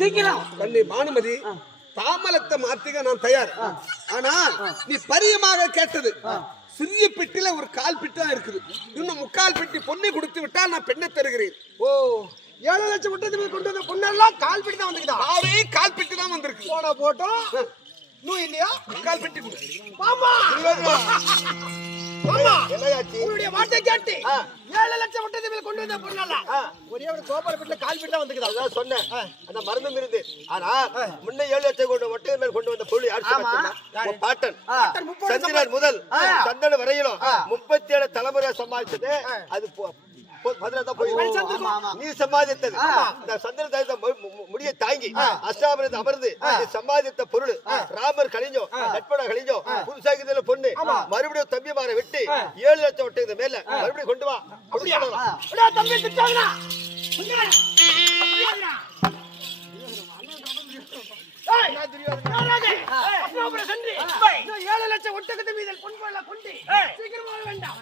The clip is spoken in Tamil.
சீக்கிரம் கண்ணி பானுமதி தாமலத்தை மாத்திக்க நான் தயார். ஆனால் நீ பரியமாக கேட்டது. சிறிய பெட்டில ஒரு கால் பெட்டி தான் இருக்குது. இன்னும் முக்கால் பெட்டி பொண்ணை கொடுத்து விட்டால் நான் பெண்ணை தருகிறேன். ஓ ஏழு லட்சம் விட்டது கொண்டு வந்த பொண்ணெல்லாம் கால் பிடி தான் வந்துக்குதா ஆவே கால் பெட்டி தான் வந்திருக்கு. போனா போட்டோம் நூ இல்லையா? முக்கால் பெட்டி கொடு. மாமா மாமா என்னையாச்சு? உங்களுடைய வார்த்தை கேட்டு. ஏழு லட்சம் மேல் கொண்டு வந்த பொண்ணெல்லாம் ஒரே ஒரு கோபால பிடில கால் பிடி தான் வந்துக்குதா. அதான் சொன்னேன். அந்த மருந்தும் இருந்து. ஆனா முன்ன ஏழு லட்சம் கொண்டு ஒட்டகை மேல் கொண்டு வந்த பொருள் யார் சம்பாதிச்சா? உன் பாட்டன். சந்திரன் முதல். சந்தன வரையிலும் முப்பத்தி ஏழு தலைமுறை சம்பாதிச்சது அது போ- போ- பதினெட்டாம் போய் நீ சம்பாதித்தது இந்த சந்திரன் அஷ்டாபுரத்து அமர்ந்து சம்பாதித்த பொருள். ராமர் கழிஞ்சோம் லட்சுமண கழிஞ்சோம் புதுசாகிதல பொண்ணு. மறுபடியும் தம்பிமாரை விட்டு ஏழு லட்சம் ஒட்டகத்து மேல. மறுபடியும் கொண்டு வா. அப்படியா? தம்பி திட்டாங்கடா ஏழு லட்சம் ஒட்டகத்தை மீது கொண்டு சீக்கிரமாக வேண்டாம்.